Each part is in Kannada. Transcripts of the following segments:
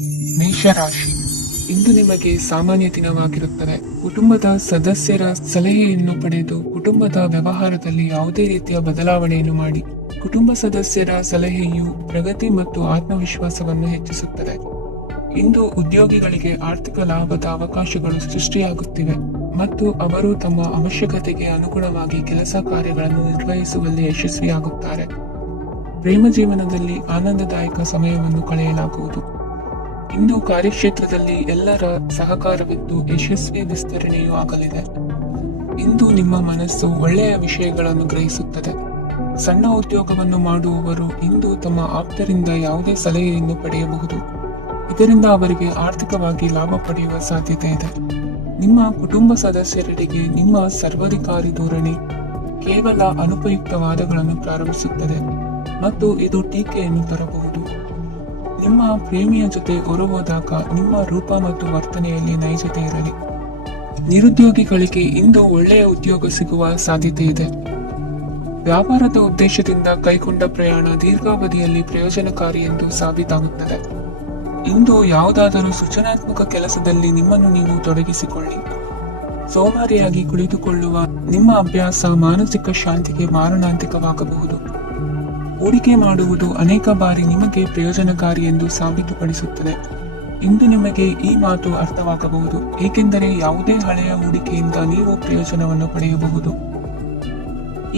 ಮೇಷರಾಶಿ, ಇಂದು ನಿಮಗೆ ಸಾಮಾನ್ಯ ದಿನವಾಗಿರುತ್ತದೆ. ಕುಟುಂಬದ ಸದಸ್ಯರ ಸಲಹೆಯನ್ನು ಪಡೆದು ಕುಟುಂಬದ ವ್ಯವಹಾರದಲ್ಲಿ ಯಾವುದೇ ರೀತಿಯ ಬದಲಾವಣೆಯನ್ನು ಮಾಡಿ. ಕುಟುಂಬ ಸದಸ್ಯರ ಸಲಹೆಯು ಪ್ರಗತಿ ಮತ್ತು ಆತ್ಮವಿಶ್ವಾಸವನ್ನು ಹೆಚ್ಚಿಸುತ್ತದೆ. ಇಂದು ಉದ್ಯೋಗಿಗಳಿಗೆ ಆರ್ಥಿಕ ಲಾಭದ ಅವಕಾಶಗಳು ಸೃಷ್ಟಿಯಾಗುತ್ತಿವೆ ಮತ್ತು ಅವರು ತಮ್ಮ ಅವಶ್ಯಕತೆಗೆ ಅನುಗುಣವಾಗಿ ಕೆಲಸ ಕಾರ್ಯಗಳನ್ನು ನಿರ್ವಹಿಸುವಲ್ಲಿ ಯಶಸ್ವಿಯಾಗುತ್ತಾರೆ. ಪ್ರೇಮ ಜೀವನದಲ್ಲಿ ಆನಂದದಾಯಕ ಸಮಯವನ್ನು ಕಳೆಯಲಾಗುವುದು. ಇಂದು ಕಾರ್ಯಕ್ಷೇತ್ರದಲ್ಲಿ ಎಲ್ಲರ ಸಹಕಾರವಿದ್ದು ಯಶಸ್ವಿ ವಿಸ್ತರಣೆಯೂ ಆಗಲಿದೆ. ಇಂದು ನಿಮ್ಮ ಮನಸ್ಸು ಒಳ್ಳೆಯ ವಿಷಯಗಳನ್ನು ಗ್ರಹಿಸುತ್ತದೆ. ಸಣ್ಣ ಉದ್ಯೋಗವನ್ನು ಮಾಡುವವರು ಇಂದು ತಮ್ಮ ಆಪ್ತರಿಂದ ಯಾವುದೇ ಸಲಹೆಯನ್ನು ಪಡೆಯಬಹುದು. ಇದರಿಂದ ಅವರಿಗೆ ಆರ್ಥಿಕವಾಗಿ ಲಾಭ ಪಡೆಯುವ ಸಾಧ್ಯತೆ ಇದೆ. ನಿಮ್ಮ ಕುಟುಂಬ ಸದಸ್ಯರೆಡೆಗೆ ನಿಮ್ಮ ಸರ್ವಾಧಿಕಾರಿ ಧೋರಣೆ ಕೇವಲ ಅನುಪಯುಕ್ತ ವಾದಗಳನ್ನು ಪ್ರಾರಂಭಿಸುತ್ತದೆ ಮತ್ತು ಇದು ಟೀಕೆಯನ್ನು ತರಬಹುದು. ನಿಮ್ಮ ಪ್ರೇಮಿಯ ಜೊತೆ ಹೊರಹೋದಾಗ ನಿಮ್ಮ ರೂಪ ಮತ್ತು ವರ್ತನೆಯಲ್ಲಿ ನೈಜತೆ ಇರಲಿ. ನಿರುದ್ಯೋಗಿಗಳಿಗೆ ಇಂದು ಒಳ್ಳೆಯ ಉದ್ಯೋಗ ಸಿಗುವ ಸಾಧ್ಯತೆ ಇದೆ. ವ್ಯಾಪಾರದ ಉದ್ದೇಶದಿಂದ ಕೈಗೊಂಡ ಪ್ರಯಾಣ ದೀರ್ಘಾವಧಿಯಲ್ಲಿ ಪ್ರಯೋಜನಕಾರಿ ಎಂದು ಸಾಬೀತಾಗುತ್ತದೆ. ಇಂದು ಯಾವುದಾದರೂ ಸೃಜನಾತ್ಮಕ ಕೆಲಸದಲ್ಲಿ ನಿಮ್ಮನ್ನು ನೀವು ತೊಡಗಿಸಿಕೊಳ್ಳಿ. ಸೋಮಾರಿಯಾಗಿ ಕುಳಿತುಕೊಳ್ಳುವ ನಿಮ್ಮ ಅಭ್ಯಾಸ ಮಾನಸಿಕ ಶಾಂತಿಗೆ ಮಾರಣಾಂತಿಕವಾಗಬಹುದು. ಹೂಡಿಕೆ ಮಾಡುವುದು ಅನೇಕ ಬಾರಿ ನಿಮಗೆ ಪ್ರಯೋಜನಕಾರಿ ಎಂದು ಸಾಬೀತುಪಡಿಸುತ್ತದೆ. ಇಂದು ನಿಮಗೆ ಈ ಮಾತು ಅರ್ಥವಾಗಬಹುದು, ಏಕೆಂದರೆ ಯಾವುದೇ ಹಳೆಯ ಹೂಡಿಕೆಯಿಂದ ನೀವು ಪ್ರಯೋಜನವನ್ನು ಪಡೆಯಬಹುದು.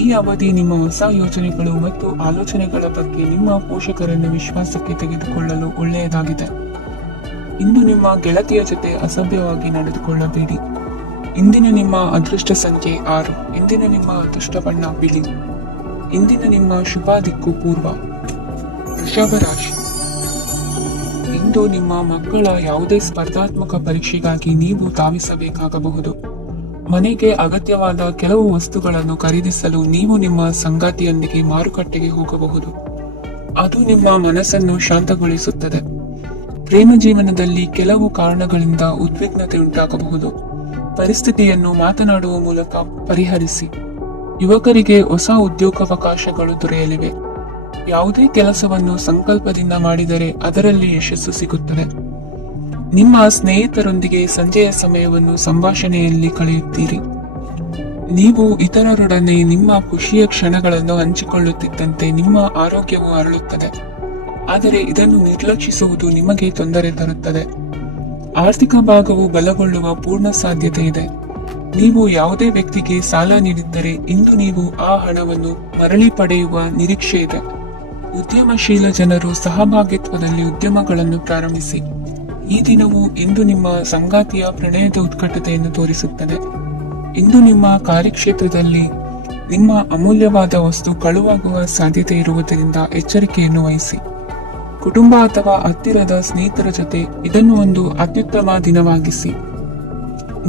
ಈ ಅವಧಿ ನಿಮ್ಮ ಹೊಸ ಯೋಜನೆಗಳು ಮತ್ತು ಆಲೋಚನೆಗಳ ಬಗ್ಗೆ ನಿಮ್ಮ ಪೋಷಕರನ್ನು ವಿಶ್ವಾಸಕ್ಕೆ ತೆಗೆದುಕೊಳ್ಳಲು ಒಳ್ಳೆಯದಾಗಿದೆ. ಇಂದು ನಿಮ್ಮ ಗೆಳತಿಯ ಜೊತೆ ಅಸಭ್ಯವಾಗಿ ನಡೆದುಕೊಳ್ಳಬೇಡಿ. ಇಂದಿನ ನಿಮ್ಮ ಅದೃಷ್ಟ ಸಂಖ್ಯೆ 6. ಇಂದಿನ ನಿಮ್ಮ ಅದೃಷ್ಟ ಬಣ್ಣ ಬಿಳಿ. ಇಂದಿನ ನಿಮ್ಮ ಶುಭ ದಿಕ್ಕು ಪೂರ್ವ. ವೃಷಭ ರಾಶಿ, ಇಂದು ನಿಮ್ಮ ಮಕ್ಕಳ ಯಾವುದೇ ಸ್ಪರ್ಧಾತ್ಮಕ ಪರೀಕ್ಷೆಗಾಗಿ ನೀವು ಧಾವಿಸಬೇಕಾಗಬಹುದು. ಮನೆಗೆ ಅಗತ್ಯವಾದ ಕೆಲವು ವಸ್ತುಗಳನ್ನು ಖರೀದಿಸಲು ನೀವು ನಿಮ್ಮ ಸಂಗಾತಿಯೊಂದಿಗೆ ಮಾರುಕಟ್ಟೆಗೆ ಹೋಗಬಹುದು. ಅದು ನಿಮ್ಮ ಮನಸ್ಸನ್ನು ಶಾಂತಗೊಳಿಸುತ್ತದೆ. ಪ್ರೇಮ ಜೀವನದಲ್ಲಿ ಕೆಲವು ಕಾರಣಗಳಿಂದ ಉದ್ವಿಗ್ನತೆ ಉಂಟಾಗಬಹುದು. ಪರಿಸ್ಥಿತಿಯನ್ನು ಮಾತನಾಡುವ ಮೂಲಕ ಪರಿಹರಿಸಿ. ಯುವಕರಿಗೆ ಹೊಸ ಉದ್ಯೋಗಾವಕಾಶಗಳು ದೊರೆಯಲಿವೆ. ಯಾವುದೇ ಕೆಲಸವನ್ನು ಸಂಕಲ್ಪದಿಂದ ಮಾಡಿದರೆ ಅದರಲ್ಲಿ ಯಶಸ್ಸು ಸಿಗುತ್ತದೆ. ನಿಮ್ಮ ಸ್ನೇಹಿತರೊಂದಿಗೆ ಸಂಜೆಯ ಸಮಯವನ್ನು ಸಂಭಾಷಣೆಯಲ್ಲಿ ಕಳೆಯುತ್ತೀರಿ. ನೀವು ಇತರರೊಡನೆ ನಿಮ್ಮ ಖುಷಿಯ ಕ್ಷಣಗಳನ್ನು ಹಂಚಿಕೊಳ್ಳುತ್ತಿದ್ದಂತೆ ನಿಮ್ಮ ಆರೋಗ್ಯವು ಅರಳುತ್ತದೆ. ಆದರೆ ಇದನ್ನು ನಿರ್ಲಕ್ಷಿಸುವುದು ನಿಮಗೆ ತೊಂದರೆ ತರುತ್ತದೆ. ಆರ್ಥಿಕ ಭಾಗವು ಬಲಗೊಳ್ಳುವ ಪೂರ್ಣ ಸಾಧ್ಯತೆ ಇದೆ. ನೀವು ಯಾವುದೇ ವ್ಯಕ್ತಿಗೆ ಸಾಲ ನೀಡಿದ್ದರೆ ಇಂದು ನೀವು ಆ ಹಣವನ್ನು ಮರಳಿ ಪಡೆಯುವ ನಿರೀಕ್ಷೆ ಇದೆ. ಉದ್ಯಮಶೀಲ ಜನರು ಸಹಭಾಗಿತ್ವದಲ್ಲಿ ಉದ್ಯಮಗಳನ್ನು ಪ್ರಾರಂಭಿಸಿ. ಈ ದಿನವು ಇಂದು ನಿಮ್ಮ ಸಂಗಾತಿಯ ಪ್ರಣಯದ ಉತ್ಕಟತೆಯನ್ನು ತೋರಿಸುತ್ತದೆ. ಇಂದು ನಿಮ್ಮ ಕಾರ್ಯಕ್ಷೇತ್ರದಲ್ಲಿ ನಿಮ್ಮ ಅಮೂಲ್ಯವಾದ ವಸ್ತು ಕಳುವಾಗುವ ಸಾಧ್ಯತೆ ಇರುವುದರಿಂದ ಎಚ್ಚರಿಕೆಯನ್ನು ವಹಿಸಿ. ಕುಟುಂಬ ಅಥವಾ ಹತ್ತಿರದ ಸ್ನೇಹಿತರ ಜೊತೆ ಇದನ್ನು ಒಂದು ಅತ್ಯುತ್ತಮ ದಿನವಾಗಿಸಿ.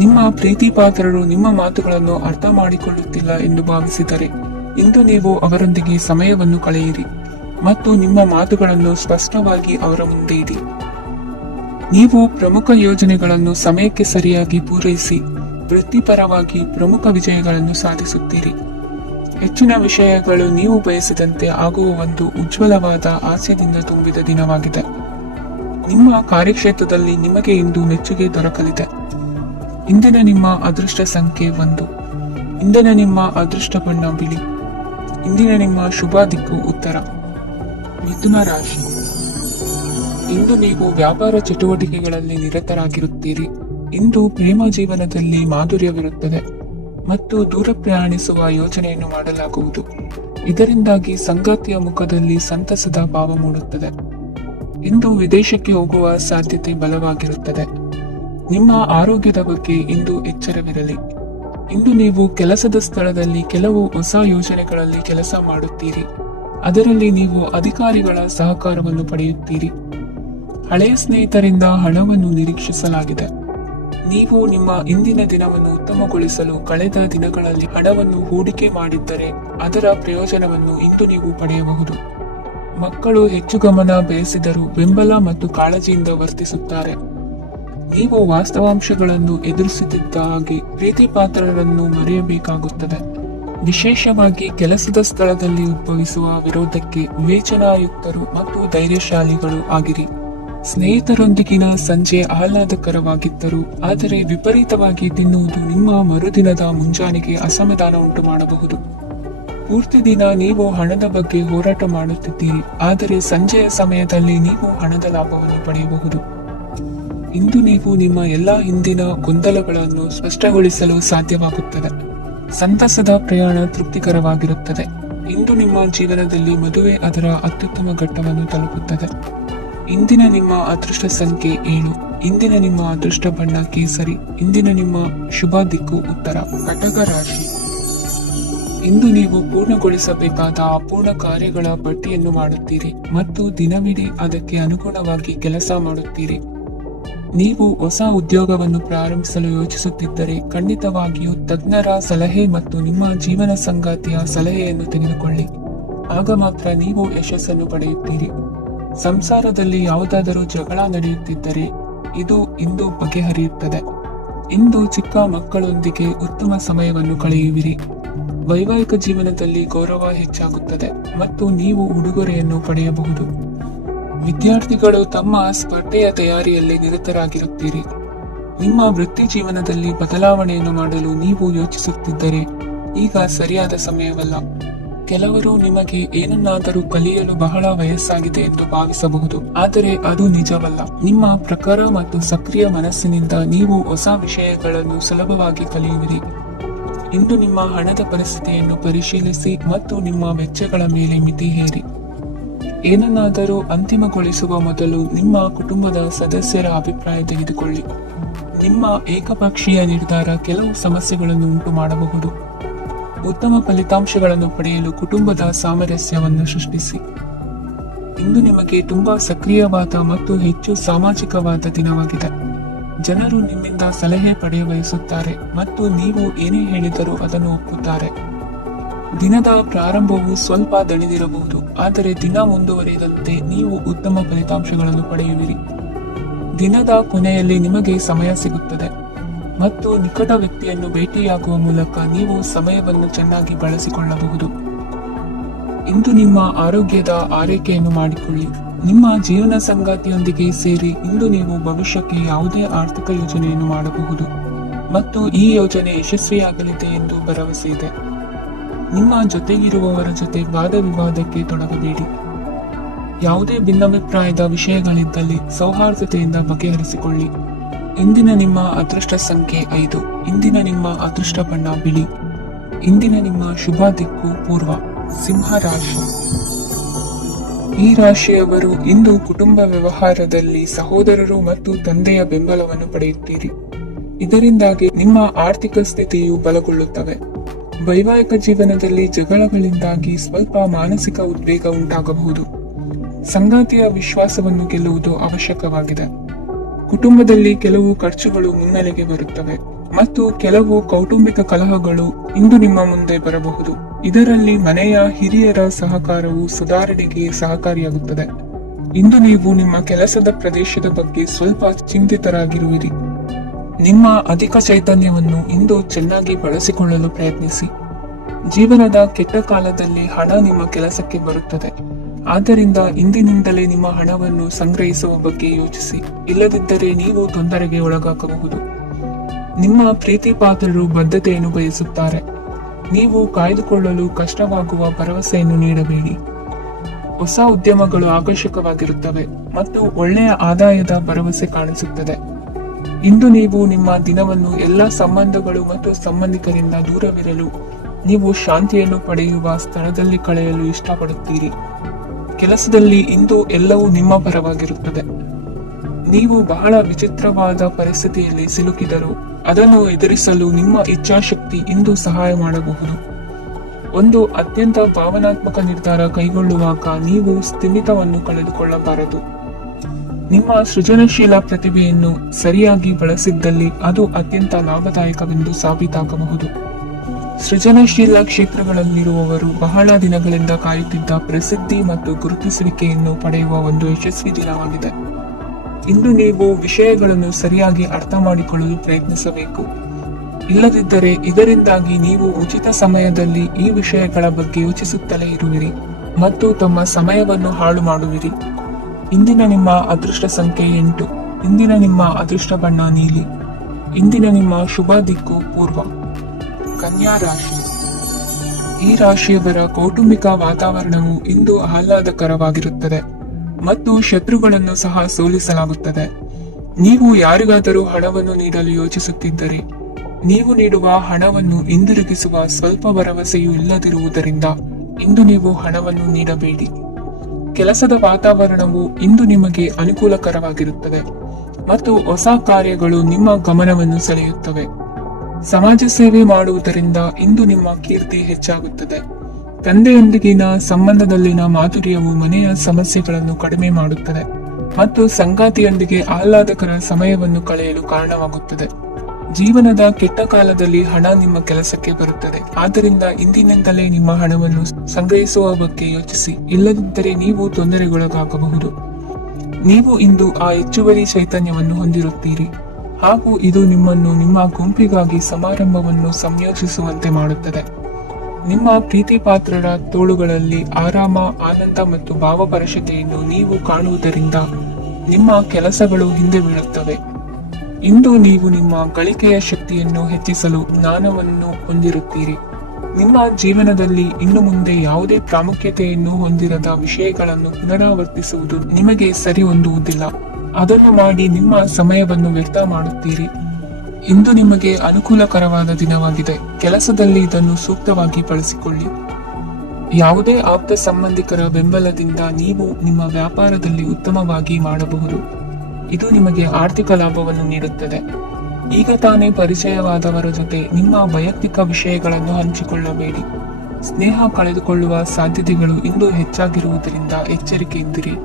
ನಿಮ್ಮ ಪ್ರೀತಿ ಪಾತ್ರರು ನಿಮ್ಮ ಮಾತುಗಳನ್ನು ಅರ್ಥ ಮಾಡಿಕೊಳ್ಳುತ್ತಿಲ್ಲ ಎಂದು ಭಾವಿಸಿದರೆ ಇಂದು ನೀವು ಅವರೊಂದಿಗೆ ಸಮಯವನ್ನು ಕಳೆಯಿರಿ ಮತ್ತು ನಿಮ್ಮ ಮಾತುಗಳನ್ನು ಸ್ಪಷ್ಟವಾಗಿ ಅವರ ಮುಂದೆ ಇಡಿ. ನೀವು ಪ್ರಮುಖ ಯೋಜನೆಗಳನ್ನು ಸಮಯಕ್ಕೆ ಸರಿಯಾಗಿ ಪೂರೈಸಿ ವೃತ್ತಿಪರವಾಗಿ ಪ್ರಮುಖ ವಿಜಯಗಳನ್ನು ಸಾಧಿಸುತ್ತೀರಿ. ಹೆಚ್ಚಿನ ವಿಷಯಗಳು ನೀವು ಬಯಸಿದಂತೆ ಆಗುವ ಒಂದು ಉಜ್ವಲವಾದ ಹಾಸ್ಯದಿಂದ ತುಂಬಿದ ದಿನವಾಗಿದೆ. ನಿಮ್ಮ ಕಾರ್ಯಕ್ಷೇತ್ರದಲ್ಲಿ ನಿಮಗೆ ಇಂದು ಮೆಚ್ಚುಗೆ ದೊರಕಲಿದೆ. ಇಂದಿನ ನಿಮ್ಮ ಅದೃಷ್ಟ ಸಂಖ್ಯೆ 1. ಇಂದಿನ ನಿಮ್ಮ ಅದೃಷ್ಟ ಬಣ್ಣ ಬಿಳಿ. ಇಂದಿನ ನಿಮ್ಮ ಶುಭ ದಿಕ್ಕು ಉತ್ತರ. ಮಿಥುನ ರಾಶಿ, ಇಂದು ನೀವು ವ್ಯಾಪಾರ ಚಟುವಟಿಕೆಗಳಲ್ಲಿ ನಿರತರಾಗಿರುತ್ತೀರಿ. ಇಂದು ಪ್ರೇಮ ಜೀವನದಲ್ಲಿ ಮಾಧುರ್ಯವಿರುತ್ತದೆ ಮತ್ತು ದೂರ ಪ್ರಯಾಣಿಸುವ ಯೋಜನೆಯನ್ನು ಮಾಡಲಾಗುವುದು. ಇದರಿಂದಾಗಿ ಸಂಗಾತಿಯ ಮುಖದಲ್ಲಿ ಸಂತಸದ ಭಾವ ಮೂಡುತ್ತದೆ. ಇಂದು ವಿದೇಶಕ್ಕೆ ಹೋಗುವ ಸಾಧ್ಯತೆ ಬಲವಾಗಿರುತ್ತದೆ. ನಿಮ್ಮ ಆರೋಗ್ಯದ ಬಗ್ಗೆ ಇಂದು ಎಚ್ಚರವಿರಲಿ. ಇಂದು ನೀವು ಕೆಲಸದ ಸ್ಥಳದಲ್ಲಿ ಕೆಲವು ಹೊಸ ಯೋಜನೆಗಳಲ್ಲಿ ಕೆಲಸ ಮಾಡುತ್ತೀರಿ. ಅದರಲ್ಲಿ ನೀವು ಅಧಿಕಾರಿಗಳ ಸಹಕಾರವನ್ನು ಪಡೆಯುತ್ತೀರಿ. ಹಳೆಯ ಸ್ನೇಹಿತರಿಂದ ಹಣವನ್ನು ನಿರೀಕ್ಷಿಸಲಾಗಿದೆ. ನೀವು ನಿಮ್ಮ ಇಂದಿನ ದಿನವನ್ನು ಉತ್ತಮಗೊಳಿಸಲು ಕಳೆದ ದಿನಗಳಲ್ಲಿ ಹಣವನ್ನು ಹೂಡಿಕೆ ಮಾಡಿದ್ದರೆ ಅದರ ಪ್ರಯೋಜನವನ್ನು ಇಂದು ನೀವು ಪಡೆಯಬಹುದು. ಮಕ್ಕಳು ಹೆಚ್ಚು ಗಮನ ಬಯಸಿದರೂ ಬೆಂಬಲ ಮತ್ತು ಕಾಳಜಿಯಿಂದ ವರ್ತಿಸುತ್ತಾರೆ. ನೀವು ವಾಸ್ತವಾಂಶಗಳನ್ನು ಎದುರಿಸುತ್ತಿದ್ದ ಹಾಗೆ ಪ್ರೀತಿ ಪಾತ್ರರನ್ನು ಮರೆಯಬೇಕಾಗುತ್ತದೆ. ವಿಶೇಷವಾಗಿ ಕೆಲಸದ ಸ್ಥಳದಲ್ಲಿ ಉದ್ಭವಿಸುವ ವಿರೋಧಕ್ಕೆ ವಿವೇಚನಾಯುಕ್ತರು ಮತ್ತು ಧೈರ್ಯಶಾಲಿಗಳು ಆಗಿರಿ. ಸ್ನೇಹಿತರೊಂದಿಗಿನ ಸಂಜೆ ಆಹ್ಲಾದಕರವಾಗಿದ್ದರೂ ಆದರೆ ವಿಪರೀತವಾಗಿ ತಿನ್ನುವುದು ನಿಮ್ಮ ಮರುದಿನದ ಮುಂಜಾನೆಗೆ ಅಸಮಾಧಾನ ಉಂಟು ಮಾಡಬಹುದು. ಪೂರ್ತಿ ದಿನ ನೀವು ಹಣದ ಬಗ್ಗೆ ಹೋರಾಟ ಮಾಡುತ್ತಿದ್ದೀರಿ, ಆದರೆ ಸಂಜೆಯ ಸಮಯದಲ್ಲಿ ನೀವು ಹಣದ ಲಾಭವನ್ನು ಪಡೆಯಬಹುದು. ಇಂದು ನೀವು ನಿಮ್ಮ ಎಲ್ಲಾ ಹಿಂದಿನ ಗೊಂದಲಗಳನ್ನು ಸ್ಪಷ್ಟಗೊಳಿಸಲು ಸಾಧ್ಯವಾಗುತ್ತದೆ. ಸಂತಸದ ಪ್ರಯಾಣ ತೃಪ್ತಿಕರವಾಗಿರುತ್ತದೆ. ಇಂದು ನಿಮ್ಮ ಜೀವನದಲ್ಲಿ ಮದುವೆ ಅದರ ಅತ್ಯುತ್ತಮ ಘಟ್ಟವನ್ನು ತಲುಪುತ್ತದೆ. ಇಂದಿನ ನಿಮ್ಮ ಅದೃಷ್ಟ ಸಂಖ್ಯೆ 7. ಇಂದಿನ ನಿಮ್ಮ ಅದೃಷ್ಟ ಬಣ್ಣ ಕೇಸರಿ. ಇಂದಿನ ನಿಮ್ಮ ಶುಭ ದಿಕ್ಕು ಉತ್ತರ. ಕಟಕ ರಾಶಿ. ಇಂದು ನೀವು ಪೂರ್ಣಗೊಳಿಸಬೇಕಾದ ಅಪೂರ್ಣ ಕಾರ್ಯಗಳ ಪಟ್ಟಿಯನ್ನು ಮಾಡುತ್ತೀರಿ ಮತ್ತು ದಿನವಿಡೀ ಅದಕ್ಕೆ ಅನುಗುಣವಾಗಿ ಕೆಲಸ ಮಾಡುತ್ತೀರಿ. ನೀವು ಹೊಸ ಉದ್ಯೋಗವನ್ನು ಪ್ರಾರಂಭಿಸಲು ಯೋಚಿಸುತ್ತಿದ್ದರೆ ಖಂಡಿತವಾಗಿಯೂ ತಜ್ಞರ ಸಲಹೆ ಮತ್ತು ನಿಮ್ಮ ಜೀವನ ಸಂಗಾತಿಯ ಸಲಹೆಯನ್ನು ತೆಗೆದುಕೊಳ್ಳಿ. ಆಗ ಮಾತ್ರ ನೀವು ಯಶಸ್ಸನ್ನು ಪಡೆಯುತ್ತೀರಿ. ಸಂಸಾರದಲ್ಲಿ ಯಾವುದಾದರೂ ಜಗಳ ನಡೆಯುತ್ತಿದ್ದರೆ ಇದು ಇಂದು ಬಗೆಹರಿಯುತ್ತದೆ. ಇಂದು ಚಿಕ್ಕ ಮಕ್ಕಳೊಂದಿಗೆ ಉತ್ತಮ ಸಮಯವನ್ನು ಕಳೆಯುವಿರಿ. ವೈವಾಹಿಕ ಜೀವನದಲ್ಲಿ ಗೌರವ ಹೆಚ್ಚಾಗುತ್ತದೆ ಮತ್ತು ನೀವು ಉಡುಗೊರೆಯನ್ನು ಪಡೆಯಬಹುದು. ವಿದ್ಯಾರ್ಥಿಗಳು ತಮ್ಮ ಸ್ಪರ್ಧೆಯ ತಯಾರಿಯಲ್ಲಿ ನಿರತರಾಗಿರುತ್ತೀರಿ. ನಿಮ್ಮ ವೃತ್ತಿ ಜೀವನದಲ್ಲಿ ಬದಲಾವಣೆಯನ್ನು ಮಾಡಲು ನೀವು ಯೋಚಿಸುತ್ತಿದ್ದರೆ ಈಗ ಸರಿಯಾದ ಸಮಯವಲ್ಲ. ಕೆಲವರು ನಿಮಗೆ ಏನನ್ನಾದರೂ ಕಲಿಯಲು ಬಹಳ ವಯಸ್ಸಾಗಿದೆ ಎಂದು ಭಾವಿಸಬಹುದು, ಆದರೆ ಅದು ನಿಜವಲ್ಲ. ನಿಮ್ಮ ಪ್ರಖರ ಮತ್ತು ಸಕ್ರಿಯ ಮನಸ್ಸಿನಿಂದ ನೀವು ಹೊಸ ವಿಷಯಗಳನ್ನು ಸುಲಭವಾಗಿ ಕಲಿಯುವಿರಿ. ಇಂದು ನಿಮ್ಮ ಹಣದ ಪರಿಸ್ಥಿತಿಯನ್ನು ಪರಿಶೀಲಿಸಿ ಮತ್ತು ನಿಮ್ಮ ವೆಚ್ಚಗಳ ಮೇಲೆ ಮಿತಿ ಹೇರಿ. ಏನನ್ನಾದರೂ ಅಂತಿಮಗೊಳಿಸುವ ಮೊದಲು ನಿಮ್ಮ ಕುಟುಂಬದ ಸದಸ್ಯರ ಅಭಿಪ್ರಾಯ ತೆಗೆದುಕೊಳ್ಳಿ. ನಿಮ್ಮ ಏಕಪಕ್ಷೀಯ ನಿರ್ಧಾರ ಕೆಲವು ಸಮಸ್ಯೆಗಳನ್ನು ಉಂಟು ಮಾಡಬಹುದು. ಉತ್ತಮ ಫಲಿತಾಂಶಗಳನ್ನು ಪಡೆಯಲು ಕುಟುಂಬದ ಸಾಮರಸ್ಯವನ್ನು ಸೃಷ್ಟಿಸಿ. ಇಂದು ನಿಮಗೆ ತುಂಬಾ ಸಕ್ರಿಯವಾದ ಮತ್ತು ಹೆಚ್ಚು ಸಾಮಾಜಿಕವಾದ ದಿನವಾಗಿದೆ. ಜನರು ನಿಮ್ಮಿಂದ ಸಲಹೆ ಪಡೆಯ ಬಯಸುತ್ತಾರೆ ಮತ್ತು ನೀವು ಏನೇ ಹೇಳಿದರೂ ಅದನ್ನು ಒಪ್ಪುತ್ತಾರೆ. ದಿನದ ಪ್ರಾರಂಭವು ಸ್ವಲ್ಪ ದಣಿದಿರಬಹುದು, ಆದರೆ ದಿನ ಮುಂದುವರಿದಂತೆ ನೀವು ಉತ್ತಮ ಫಲಿತಾಂಶಗಳನ್ನು ಪಡೆಯುವಿರಿ. ದಿನದ ಕೊನೆಯಲ್ಲಿ ನಿಮಗೆ ಸಮಯ ಸಿಗುತ್ತದೆ ಮತ್ತು ನಿಕಟ ವ್ಯಕ್ತಿಯನ್ನು ಭೇಟಿಯಾಗುವ ಮೂಲಕ ನೀವು ಸಮಯವನ್ನು ಚೆನ್ನಾಗಿ ಬಳಸಿಕೊಳ್ಳಬಹುದು. ಇಂದು ನಿಮ್ಮ ಆರೋಗ್ಯದ ಆರೈಕೆಯನ್ನು ಮಾಡಿಕೊಳ್ಳಿ. ನಿಮ್ಮ ಜೀವನ ಸಂಗಾತಿಯೊಂದಿಗೆ ಸೇರಿ ಇಂದು ನೀವು ಭವಿಷ್ಯಕ್ಕೆ ಯಾವುದೇ ಆರ್ಥಿಕ ಯೋಜನೆಯನ್ನು ಮಾಡಬಹುದು ಮತ್ತು ಈ ಯೋಜನೆ ಯಶಸ್ವಿಯಾಗಲಿದೆ ಎಂದು ಭರವಸೆ ಇದೆ. ನಿಮ್ಮ ಜೊತೆಗಿರುವವರ ಜೊತೆ ವಾದ ವಿವಾದಕ್ಕೆ ತೊಡಗಬೇಡಿ. ಯಾವುದೇ ಭಿನ್ನಾಭಿಪ್ರಾಯದ ವಿಷಯಗಳಿದ್ದಲ್ಲಿ ಸೌಹಾರ್ದತೆಯಿಂದ ಬಗೆಹರಿಸಿಕೊಳ್ಳಿ. ಇಂದಿನ ನಿಮ್ಮ ಅದೃಷ್ಟ ಸಂಖ್ಯೆ 5. ಇಂದಿನ ನಿಮ್ಮ ಅದೃಷ್ಟ ಬಣ್ಣ ಬಿಳಿ. ಇಂದಿನ ನಿಮ್ಮ ಶುಭ ದಿಕ್ಕು ಪೂರ್ವ. ಸಿಂಹ ರಾಶಿ. ಈ ರಾಶಿಯವರು ಇಂದು ಕುಟುಂಬ ವ್ಯವಹಾರದಲ್ಲಿ ಸಹೋದರರು ಮತ್ತು ತಂದೆಯ ಬೆಂಬಲವನ್ನು ಪಡೆಯುತ್ತೀರಿ. ಇದರಿಂದಾಗಿ ನಿಮ್ಮ ಆರ್ಥಿಕ ಸ್ಥಿತಿಯು ಬಲಗೊಳ್ಳುತ್ತವೆ. ವೈವಾಹಿಕ ಜೀವನದಲ್ಲಿ ಜಗಳಗಳಿಂದಾಗಿ ಸ್ವಲ್ಪ ಮಾನಸಿಕ ಉದ್ವೇಗ ಉಂಟಾಗಬಹುದು. ಸಂಗಾತಿಯ ವಿಶ್ವಾಸವನ್ನು ಗೆಲ್ಲುವುದು ಅವಶ್ಯಕವಾಗಿದೆ. ಕುಟುಂಬದಲ್ಲಿ ಕೆಲವು ಖರ್ಚುಗಳು ಮುನ್ನೆಲೆಗೆ ಬರುತ್ತವೆ ಮತ್ತು ಕೆಲವು ಕೌಟುಂಬಿಕ ಕಲಹಗಳು ಇಂದು ನಿಮ್ಮ ಮುಂದೆ ಬರಬಹುದು. ಇದರಲ್ಲಿ ಮನೆಯ ಹಿರಿಯರ ಸಹಕಾರವು ಸುಧಾರಣೆಗೆ ಸಹಕಾರಿಯಾಗುತ್ತದೆ. ಇಂದು ನೀವು ನಿಮ್ಮ ಕೆಲಸದ ಪ್ರದೇಶದ ಬಗ್ಗೆ ಸ್ವಲ್ಪ ಚಿಂತಿತರಾಗಿರುವಿರಿ. ನಿಮ್ಮ ಅಧಿಕ ಚೈತನ್ಯವನ್ನು ಇಂದು ಚೆನ್ನಾಗಿ ಬಳಸಿಕೊಳ್ಳಲು ಪ್ರಯತ್ನಿಸಿ. ಜೀವನದ ಕೆಟ್ಟ ಕಾಲದಲ್ಲಿ ಹಣ ನಿಮ್ಮ ಕೆಲಸಕ್ಕೆ ಬರುತ್ತದೆ. ಆದ್ದರಿಂದ ಇಂದಿನಿಂದಲೇ ನಿಮ್ಮ ಹಣವನ್ನು ಸಂಗ್ರಹಿಸುವ ಬಗ್ಗೆ ಯೋಚಿಸಿ. ಇಲ್ಲದಿದ್ದರೆ ನೀವು ತೊಂದರೆಗೆ ಒಳಗಾಗಬಹುದು. ನಿಮ್ಮ ಪ್ರೀತಿ ಪಾತ್ರರು ಬದ್ಧತೆಯನ್ನು ಬಯಸುತ್ತಾರೆ. ನೀವು ಕಾಯ್ದುಕೊಳ್ಳಲು ಕಷ್ಟವಾಗುವ ಭರವಸೆಯನ್ನು ನೀಡಬೇಡಿ. ಹೊಸ ಉದ್ಯಮಗಳು ಆಕರ್ಷಕವಾಗಿರುತ್ತವೆ ಮತ್ತು ಒಳ್ಳೆಯ ಆದಾಯದ ಭರವಸೆ ಕಾಣಿಸುತ್ತದೆ. ಇಂದು ನೀವು ನಿಮ್ಮ ದಿನವನ್ನು ಎಲ್ಲ ಸಂಬಂಧಗಳು ಮತ್ತು ಸಂಬಂಧಿಕರಿಂದ ದೂರವಿರಲು ನೀವು ಶಾಂತಿಯನ್ನು ಪಡೆಯುವ ಸ್ಥಳದಲ್ಲಿ ಕಳೆಯಲು ಇಷ್ಟಪಡುತ್ತೀರಿ. ಕೆಲಸದಲ್ಲಿ ಇಂದು ಎಲ್ಲವೂ ನಿಮ್ಮ ಪರವಾಗಿರುತ್ತದೆ. ನೀವು ಬಹಳ ವಿಚಿತ್ರವಾದ ಪರಿಸ್ಥಿತಿಯಲ್ಲಿ ಸಿಲುಕಿದರೂ ಅದನ್ನು ಎದುರಿಸಲು ನಿಮ್ಮ ಇಚ್ಛಾಶಕ್ತಿ ಇಂದು ಸಹಾಯ ಮಾಡಬಹುದು. ಒಂದು ಅತ್ಯಂತ ಭಾವನಾತ್ಮಕ ನಿರ್ಧಾರ ಕೈಗೊಳ್ಳುವಾಗ ನೀವು ಸ್ಥಿಮಿತವನ್ನು ಕಳೆದುಕೊಳ್ಳಬಾರದು. ನಿಮ್ಮ ಸೃಜನಶೀಲ ಪ್ರತಿಭೆಯನ್ನು ಸರಿಯಾಗಿ ಬಳಸಿದ್ದಲ್ಲಿ ಅದು ಅತ್ಯಂತ ಲಾಭದಾಯಕವೆಂದು ಸಾಬೀತಾಗಬಹುದು. ಸೃಜನಶೀಲ ಕ್ಷೇತ್ರಗಳಲ್ಲಿರುವವರು ಬಹಳ ದಿನಗಳಿಂದ ಕಾಯುತ್ತಿದ್ದ ಪ್ರಸಿದ್ಧಿ ಮತ್ತು ಗುರುತಿಸುವಿಕೆಯನ್ನು ಪಡೆಯುವ ಒಂದು ಯಶಸ್ವಿ ದಿನವಾಗಿದೆ. ಇಂದು ನೀವು ವಿಷಯಗಳನ್ನು ಸರಿಯಾಗಿ ಅರ್ಥ ಮಾಡಿಕೊಳ್ಳಲು ಪ್ರಯತ್ನಿಸಬೇಕು. ಇಲ್ಲದಿದ್ದರೆ ಇದರಿಂದಾಗಿ ನೀವು ಉಚಿತ ಸಮಯದಲ್ಲಿ ಈ ವಿಷಯಗಳ ಬಗ್ಗೆ ಯೋಚಿಸುತ್ತಲೇ ಇರುವಿರಿ ಮತ್ತು ತಮ್ಮ ಸಮಯವನ್ನು ಹಾಳು ಮಾಡುವಿರಿ. ಇಂದಿನ ನಿಮ್ಮ ಅದೃಷ್ಟ ಸಂಖ್ಯೆ 8. ಇಂದಿನ ನಿಮ್ಮ ಅದೃಷ್ಟ ಬಣ್ಣ ನೀಲಿ. ಇಂದಿನ ನಿಮ್ಮ ಶುಭ ದಿಕ್ಕು ಪೂರ್ವ. ಕನ್ಯಾ ರಾಶಿ. ಈ ರಾಶಿಯವರ ಕೌಟುಂಬಿಕ ವಾತಾವರಣವು ಇಂದು ಆಹ್ಲಾದಕರವಾಗಿರುತ್ತದೆ ಮತ್ತು ಶತ್ರುಗಳನ್ನು ಸಹ ಸೋಲಿಸಲಾಗುತ್ತದೆ. ನೀವು ಯಾರಿಗಾದರೂ ಹಣವನ್ನು ನೀಡಲು ಯೋಚಿಸುತ್ತಿದ್ದರೆ ನೀವು ನೀಡುವ ಹಣವನ್ನು ಹಿಂದಿರುಗಿಸುವ ಸ್ವಲ್ಪ ಭರವಸೆಯೂ ಇಲ್ಲದಿರುವುದರಿಂದ ಇಂದು ನೀವು ಹಣವನ್ನು ನೀಡಬೇಡಿ. ಕೆಲಸದ ವಾತಾವರಣವು ಇಂದು ನಿಮಗೆ ಅನುಕೂಲಕರವಾಗಿರುತ್ತದೆ ಮತ್ತು ಹೊಸ ಕಾರ್ಯಗಳು ನಿಮ್ಮ ಗಮನವನ್ನು ಸೆಳೆಯುತ್ತವೆ. ಸಮಾಜ ಸೇವೆ ಮಾಡುವುದರಿಂದ ಇಂದು ನಿಮ್ಮ ಕೀರ್ತಿ ಹೆಚ್ಚಾಗುತ್ತದೆ. ತಂದೆಯೊಂದಿಗಿನ ಸಂಬಂಧದಲ್ಲಿನ ಮಾಧುರ್ಯವು ಮನೆಯ ಸಮಸ್ಯೆಗಳನ್ನು ಕಡಿಮೆ ಮಾಡುತ್ತದೆ ಮತ್ತು ಸಂಗಾತಿಯೊಂದಿಗೆ ಆಹ್ಲಾದಕರ ಸಮಯವನ್ನು ಕಳೆಯಲು ಕಾರಣವಾಗುತ್ತದೆ. ಜೀವನದ ಕೆಟ್ಟ ಕಾಲದಲ್ಲಿ ಹಣ ನಿಮ್ಮ ಕೆಲಸಕ್ಕೆ ಬರುತ್ತದೆ. ಆದ್ದರಿಂದ ಇಂದಿನಿಂದಲೇ ನಿಮ್ಮ ಹಣವನ್ನು ಸಂಗ್ರಹಿಸುವ ಬಗ್ಗೆ ಯೋಚಿಸಿ, ಇಲ್ಲದಿದ್ದರೆ ನೀವು ತೊಂದರೆಗೊಳಗಾಗಬಹುದು. ನೀವು ಇಂದು ಆ ಹೆಚ್ಚುವರಿ ಚೈತನ್ಯವನ್ನು ಹೊಂದಿರುತ್ತೀರಿ ಹಾಗೂ ಇದು ನಿಮ್ಮನ್ನು ನಿಮ್ಮ ಗುಂಪಿಗಾಗಿ ಸಮಾರಂಭವನ್ನು ಸಂಯೋಜಿಸುವಂತೆ ಮಾಡುತ್ತದೆ. ನಿಮ್ಮ ಪ್ರೀತಿ ಪಾತ್ರರ ತೋಳುಗಳಲ್ಲಿ ಆರಾಮ, ಆನಂದ ಮತ್ತು ಭಾವಪರಶತೆಯನ್ನು ನೀವು ಕಾಣುವುದರಿಂದ ನಿಮ್ಮ ಕೆಲಸಗಳು ಹಿಂದೆ ಬೀಳುತ್ತವೆ. ಇಂದು ನೀವು ನಿಮ್ಮ ಗಳಿಕೆಯ ಶಕ್ತಿಯನ್ನು ಹೆಚ್ಚಿಸಲು ಜ್ಞಾನವನ್ನು ಹೊಂದಿರುತ್ತೀರಿ. ನಿಮ್ಮ ಜೀವನದಲ್ಲಿ ಇನ್ನು ಮುಂದೆ ಯಾವುದೇ ಪ್ರಾಮುಖ್ಯತೆಯನ್ನು ಹೊಂದಿರದ ವಿಷಯಗಳನ್ನು ಪುನರಾವರ್ತಿಸುವುದು ನಿಮಗೆ ಸರಿ ಹೊಂದುವುದಿಲ್ಲ. ಅದನ್ನು ಮಾಡಿ ನಿಮ್ಮ ಸಮಯವನ್ನು ವ್ಯರ್ಥ ಮಾಡುತ್ತೀರಿ. ಇಂದು ನಿಮಗೆ ಅನುಕೂಲಕರವಾದ ದಿನವಾಗಿದೆ. ಕೆಲಸದಲ್ಲಿ ಇದನ್ನು ಸೂಕ್ತವಾಗಿ ಬಳಸಿಕೊಳ್ಳಿ. ಯಾವುದೇ ಆಪ್ತ ಸಂಬಂಧಿಕರ ಬೆಂಬಲದಿಂದ ನೀವು ನಿಮ್ಮ ವ್ಯಾಪಾರದಲ್ಲಿ ಉತ್ತಮವಾಗಿ ಮಾಡಬಹುದು. ಇದು ನಿಮಗೆ ಆರ್ಥಿಕ ಲಾಭವನ್ನು ನೀಡುತ್ತದೆ. ಈಗ ತಾನೇ ಪರಿಚಯವಾದವರ ಜೊತೆ ನಿಮ್ಮ ವೈಯಕ್ತಿಕ ವಿಷಯಗಳನ್ನು ಹಂಚಿಕೊಳ್ಳಬೇಡಿ. ಸ್ನೇಹ ಕಳೆದುಕೊಳ್ಳುವ ಸಾಧ್ಯತೆಗಳು ಇಂದು ಹೆಚ್ಚಾಗಿರುವುದರಿಂದ ಎಚ್ಚರಿಕೆಯಿಂದಿರಿ.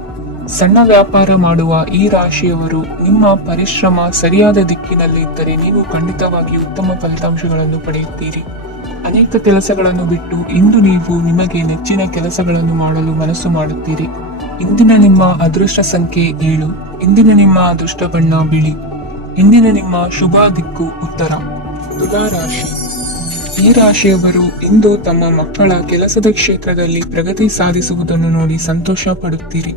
ಸಣ್ಣ ವ್ಯಾಪಾರ ಮಾಡುವ ಈ ರಾಶಿಯವರು ನಿಮ್ಮ ಪರಿಶ್ರಮ ಸರಿಯಾದ ದಿಕ್ಕಿನಲ್ಲಿ ಇದ್ದರೆ ನೀವು ಖಂಡಿತವಾಗಿ ಉತ್ತಮ ಫಲಿತಾಂಶಗಳನ್ನು ಪಡೆಯುತ್ತೀರಿ. ಅನೇಕ ಕೆಲಸಗಳನ್ನು ಬಿಟ್ಟು ಇಂದು ನೀವು ನಿಮಗೆ ನೆಚ್ಚಿನ ಕೆಲಸಗಳನ್ನು ಮಾಡಲು ಮನಸ್ಸು ಮಾಡುತ್ತೀರಿ. ಇಂದಿನ ನಿಮ್ಮ ಅದೃಷ್ಟ ಸಂಖ್ಯೆ 7. ಇಂದಿನ ನಿಮ್ಮ ಅದೃಷ್ಟ ಬಣ್ಣ ಬಿಳಿ. ಇಂದಿನ ನಿಮ್ಮ ಶುಭ ದಿಕ್ಕು ಉತ್ತರ. ತುಲಾ ರಾಶಿ. ಈ ರಾಶಿಯವರು ಇಂದು ತಮ್ಮ ಮಕ್ಕಳ ಕೆಲಸದ ಕ್ಷೇತ್ರದಲ್ಲಿ ಪ್ರಗತಿ ಸಾಧಿಸುವುದನ್ನು ನೋಡಿ ಸಂತೋಷ ಪಡುತ್ತೀರಿ.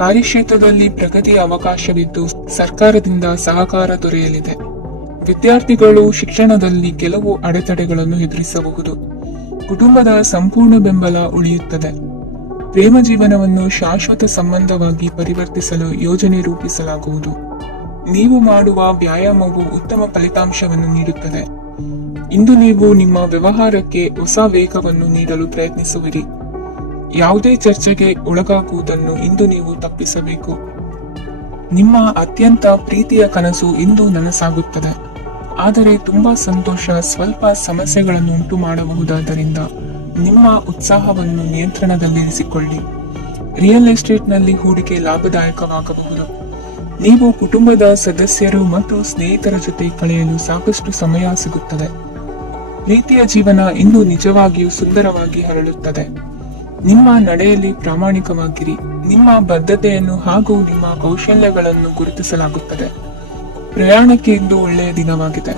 ಕಾರ್ಯಕ್ಷೇತ್ರದಲ್ಲಿ ಪ್ರಗತಿಯ ಅವಕಾಶವಿದ್ದು ಸರ್ಕಾರದಿಂದ ಸಹಕಾರ ದೊರೆಯಲಿದೆ. ವಿದ್ಯಾರ್ಥಿಗಳು ಶಿಕ್ಷಣದಲ್ಲಿ ಕೆಲವು ಅಡೆತಡೆಗಳನ್ನು ಎದುರಿಸಬಹುದು. ಕುಟುಂಬದ ಸಂಪೂರ್ಣ ಬೆಂಬಲ ಉಳಿಯುತ್ತದೆ. ಪ್ರೇಮ ಜೀವನವನ್ನು ಶಾಶ್ವತ ಸಂಬಂಧವಾಗಿ ಪರಿವರ್ತಿಸಲು ಯೋಜನೆ ರೂಪಿಸಲಾಗುವುದು. ನೀವು ಮಾಡುವ ವ್ಯಾಯಾಮವು ಉತ್ತಮ ಫಲಿತಾಂಶವನ್ನು ನೀಡುತ್ತದೆ. ಇಂದು ನೀವು ನಿಮ್ಮ ವ್ಯವಹಾರಕ್ಕೆ ಹೊಸ ವೇಗವನ್ನು ನೀಡಲು ಪ್ರಯತ್ನಿಸುವಿರಿ. ಯಾವುದೇ ಚರ್ಚೆಗೆ ಒಳಗಾಗುವುದನ್ನು ಇಂದು ನೀವು ತಪ್ಪಿಸಬೇಕು. ನಿಮ್ಮ ಅತ್ಯಂತ ಪ್ರೀತಿಯ ಕನಸು ಇಂದು ನನಸಾಗುತ್ತದೆ. ಆದರೆ ತುಂಬಾ ಸಂತೋಷ ಸ್ವಲ್ಪ ಸಮಸ್ಯೆಗಳನ್ನು ಉಂಟು ಮಾಡಬಹುದಾದ್ದರಿಂದ ನಿಮ್ಮ ಉತ್ಸಾಹವನ್ನು ನಿಯಂತ್ರಣದಲ್ಲಿರಿಸಿಕೊಳ್ಳಿ. ರಿಯಲ್ ಎಸ್ಟೇಟ್ನಲ್ಲಿ ಹೂಡಿಕೆ ಲಾಭದಾಯಕವಾಗಬಹುದು. ನೀವು ಕುಟುಂಬದ ಸದಸ್ಯರು ಮತ್ತು ಸ್ನೇಹಿತರ ಜೊತೆ ಕಳೆಯಲು ಸಾಕಷ್ಟು ಸಮಯ ಸಿಗುತ್ತದೆ. ಪ್ರೀತಿಯ ಜೀವನ ಇಂದು ನಿಜವಾಗಿಯೂ ಸುಂದರವಾಗಿ ಹರಳುತ್ತದೆ. ನಿಮ್ಮ ನಡೆಯಲ್ಲಿ ಪ್ರಾಮಾಣಿಕವಾಗಿರಿ. ನಿಮ್ಮ ಬದ್ಧತೆಯನ್ನು ಹಾಗೂ ನಿಮ್ಮ ಕೌಶಲ್ಯಗಳನ್ನು ಗುರುತಿಸಲಾಗುತ್ತದೆ. ಪ್ರಯಾಣಕ್ಕೆ ಇಂದು ಒಳ್ಳೆಯ ದಿನವಾಗಿದೆ.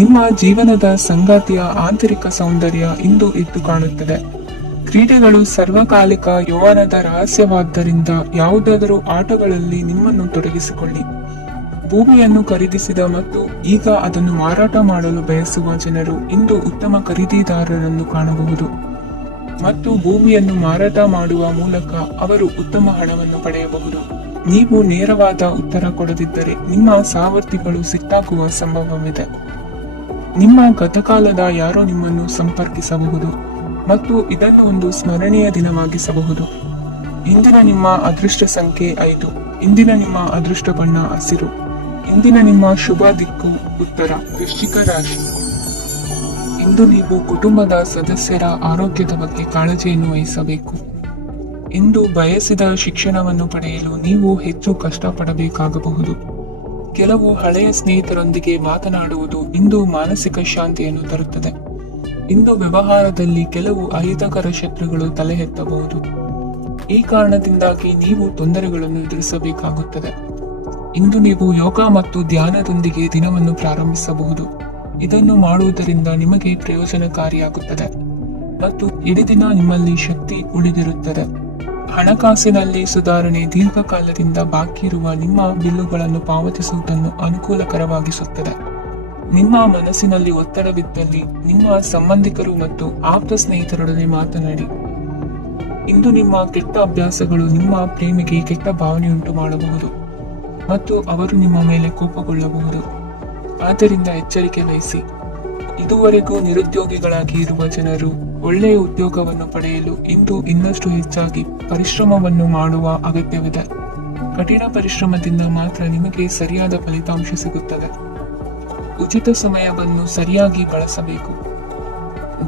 ನಿಮ್ಮ ಜೀವನದ ಸಂಗಾತಿಯ ಆಂತರಿಕ ಸೌಂದರ್ಯ ಇಂದು ಎದ್ದು ಕಾಣುತ್ತದೆ. ಕ್ರೀಡೆಗಳು ಸರ್ವಕಾಲಿಕ ಯೌವನದ ರಹಸ್ಯವಾದ್ದರಿಂದ ಯಾವುದಾದರೂ ಆಟಗಳಲ್ಲಿ ನಿಮ್ಮನ್ನು ತೊಡಗಿಸಿಕೊಳ್ಳಿ. ಭೂಮಿಯನ್ನು ಖರೀದಿಸಿದ ಮತ್ತು ಈಗ ಅದನ್ನು ಮಾರಾಟ ಮಾಡಲು ಬಯಸುವ ಜನರು ಇಂದು ಉತ್ತಮ ಖರೀದಿದಾರರನ್ನು ಕಾಣಬಹುದು ಮತ್ತು ಭೂಮಿಯನ್ನು ಮಾರಾಟ ಮಾಡುವ ಮೂಲಕ ಅವರು ಉತ್ತಮ ಹಣವನ್ನು ಪಡೆಯಬಹುದು. ನೀವು ನೇರವಾದ ಉತ್ತರ ಕೊಡದಿದ್ದರೆ ನಿಮ್ಮ ಸಹವರ್ತಿಗಳು ಸಿಟ್ಟಾಗುವ ಸಂಭವವಿದೆ. ನಿಮ್ಮ ಗತಕಾಲದ ಯಾರೋ ನಿಮ್ಮನ್ನು ಸಂಪರ್ಕಿಸಬಹುದು ಮತ್ತು ಇದನ್ನು ಒಂದು ಸ್ಮರಣೀಯ ದಿನವಾಗಿಸಬಹುದು. ಇಂದಿನ ನಿಮ್ಮ ಅದೃಷ್ಟ ಸಂಖ್ಯೆ 5. ಇಂದಿನ ನಿಮ್ಮ ಅದೃಷ್ಟ ಬಣ್ಣ ಹಸಿರು. ಇಂದಿನ ನಿಮ್ಮ ಶುಭ ದಿಕ್ಕು ಉತ್ತರ. ವೃಶ್ಚಿಕ ರಾಶಿ. ಇಂದು ನೀವು ಕುಟುಂಬದ ಸದಸ್ಯರ ಆರೋಗ್ಯದ ಬಗ್ಗೆ ಕಾಳಜಿಯನ್ನು ವಹಿಸಬೇಕು. ಇಂದು ಬಯಸಿದ ಶಿಕ್ಷಣವನ್ನು ಪಡೆಯಲು ನೀವು ಹೆಚ್ಚು ಕಷ್ಟಪಡಬೇಕಾಗಬಹುದು. ಕೆಲವು ಹಳೆಯ ಸ್ನೇಹಿತರೊಂದಿಗೆ ಮಾತನಾಡುವುದು ಇಂದು ಮಾನಸಿಕ ಶಾಂತಿಯನ್ನು ತರುತ್ತದೆ. ಇಂದು ವ್ಯವಹಾರದಲ್ಲಿ ಕೆಲವು ಅಹಿತಕರ ಶತ್ರುಗಳು ತಲೆ ಎತ್ತಬಹುದು. ಈ ಕಾರಣದಿಂದಾಗಿ ನೀವು ತೊಂದರೆಗಳನ್ನು ಎದುರಿಸಬೇಕಾಗುತ್ತದೆ. ಇಂದು ನೀವು ಯೋಗ ಮತ್ತು ಧ್ಯಾನದೊಂದಿಗೆ ದಿನವನ್ನು ಪ್ರಾರಂಭಿಸಬಹುದು. ಇದನ್ನು ಮಾಡುವುದರಿಂದ ನಿಮಗೆ ಪ್ರಯೋಜನಕಾರಿಯಾಗುತ್ತದೆ ಮತ್ತು ಇಡೀ ದಿನ ನಿಮ್ಮಲ್ಲಿ ಶಕ್ತಿ ಉಳಿದಿರುತ್ತದೆ. ಹಣಕಾಸಿನಲ್ಲಿ ಸುಧಾರಣೆ ದೀರ್ಘಕಾಲದಿಂದ ಬಾಕಿ ಇರುವ ನಿಮ್ಮ ಬಿಲ್ಲುಗಳನ್ನು ಪಾವತಿಸುವುದನ್ನು ಅನುಕೂಲಕರವಾಗಿಸುತ್ತದೆ. ನಿಮ್ಮ ಮನಸ್ಸಿನಲ್ಲಿ ಒತ್ತಡವಿದ್ದಲ್ಲಿ ನಿಮ್ಮ ಸಂಬಂಧಿಕರು ಮತ್ತು ಆಪ್ತ ಸ್ನೇಹಿತರೊಡನೆ ಮಾತನಾಡಿ. ಇಂದು ನಿಮ್ಮ ಕೆಟ್ಟ ಅಭ್ಯಾಸಗಳು ನಿಮ್ಮ ಪ್ರೇಮಿಗೆ ಕೆಟ್ಟ ಭಾವನೆಯುಂಟು ಮಾಡಬಹುದು ಮತ್ತು ಅವರು ನಿಮ್ಮ ಮೇಲೆ ಕೋಪಗೊಳ್ಳಬಹುದು. ಆದ್ದರಿಂದ ಎಚ್ಚರಿಕೆ ವಹಿಸಿ. ಇದುವರೆಗೂ ನಿರುದ್ಯೋಗಿಗಳಾಗಿ ಇರುವ ಜನರು ಒಳ್ಳೆಯ ಉದ್ಯೋಗವನ್ನು ಪಡೆಯಲು ಇಂದು ಇನ್ನಷ್ಟು ಹೆಚ್ಚಾಗಿ ಪರಿಶ್ರಮವನ್ನು ಮಾಡುವ ಅಗತ್ಯವಿದೆ. ಕಠಿಣ ಪರಿಶ್ರಮದಿಂದ ಮಾತ್ರ ನಿಮಗೆ ಸರಿಯಾದ ಫಲಿತಾಂಶ ಸಿಗುತ್ತದೆ. ಉಚಿತ ಸಮಯವನ್ನು ಸರಿಯಾಗಿ ಬಳಸಬೇಕು.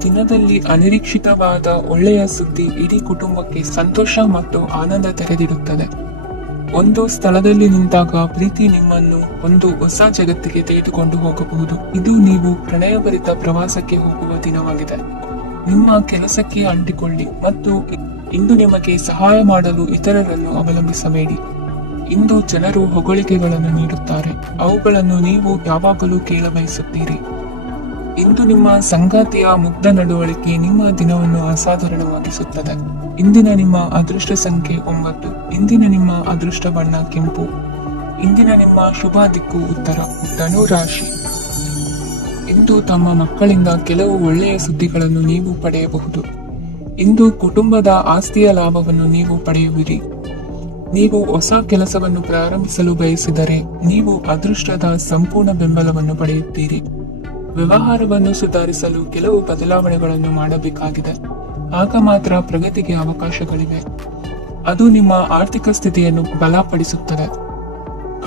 ದಿನದಲ್ಲಿ ಅನಿರೀಕ್ಷಿತವಾದ ಒಳ್ಳೆಯ ಸುದ್ದಿ ಇಡೀ ಕುಟುಂಬಕ್ಕೆ ಸಂತೋಷ ಮತ್ತು ಆನಂದ ತೆರೆದಿಡುತ್ತದೆ. ಒಂದು ಸ್ಥಳದಲ್ಲಿ ನಿಂತಾಗ ಪ್ರೀತಿ ನಿಮ್ಮನ್ನು ಒಂದು ಹೊಸ ಜಗತ್ತಿಗೆ ತೆಗೆದುಕೊಂಡು ಹೋಗಬಹುದು. ಇದು ನೀವು ಪ್ರಣಯಭರಿತ ಪ್ರವಾಸಕ್ಕೆ ಹೋಗುವ ದಿನವಾಗಿದೆ. ನಿಮ್ಮ ಕೆಲಸಕ್ಕೆ ಅಂಟಿಕೊಳ್ಳಿ ಮತ್ತು ಇಂದು ನಿಮಗೆ ಸಹಾಯ ಮಾಡಲು ಇತರರನ್ನು ಅವಲಂಬಿಸಬೇಡಿ. ಇಂದು ಜನರು ಹೊಗಳಿಕೆಗಳನ್ನು ನೀಡುತ್ತಾರೆ, ಅವುಗಳನ್ನು ನೀವು ಯಾವಾಗಲೂ ಕೇಳಬಯಸುತ್ತೀರಿ. ಇಂದು ನಿಮ್ಮ ಸಂಗಾತಿಯ ಮುಗ್ಧ ನಡವಳಿಕೆ ನಿಮ್ಮ ದಿನವನ್ನು ಅಸಾಧಾರಣವಾಗಿಸುತ್ತದೆ. ಇಂದಿನ ನಿಮ್ಮ ಅದೃಷ್ಟ ಸಂಖ್ಯೆ 9. ಇಂದಿನ ನಿಮ್ಮ ಅದೃಷ್ಟ ಬಣ್ಣ ಕೆಂಪು. ಇಂದಿನ ನಿಮ್ಮ ಶುಭ ದಿಕ್ಕು ಉತ್ತರ. ಧನು ರಾಶಿ. ಇಂದು ತಮ್ಮ ಮಕ್ಕಳಿಂದ ಕೆಲವು ಒಳ್ಳೆಯ ಸುದ್ದಿಗಳನ್ನು ನೀವು ಪಡೆಯಬಹುದು. ಇಂದು ಕುಟುಂಬದ ಆಸ್ತಿಯ ಲಾಭವನ್ನು ನೀವು ಪಡೆಯುವಿರಿ. ನೀವು ಹೊಸ ಕೆಲಸವನ್ನು ಪ್ರಾರಂಭಿಸಲು ಬಯಸಿದರೆ ನೀವು ಅದೃಷ್ಟದ ಸಂಪೂರ್ಣ ಬೆಂಬಲವನ್ನು ಪಡೆಯುತ್ತೀರಿ. ವ್ಯವಹಾರವನ್ನು ಸುಧಾರಿಸಲು ಕೆಲವು ಬದಲಾವಣೆಗಳನ್ನು ಮಾಡಬೇಕಾಗಿದೆ. ಆಗ ಮಾತ್ರ ಪ್ರಗತಿಗೆ ಅವಕಾಶಗಳಿವೆ. ಅದು ನಿಮ್ಮ ಆರ್ಥಿಕ ಸ್ಥಿತಿಯನ್ನು ಬಲಪಡಿಸುತ್ತದೆ.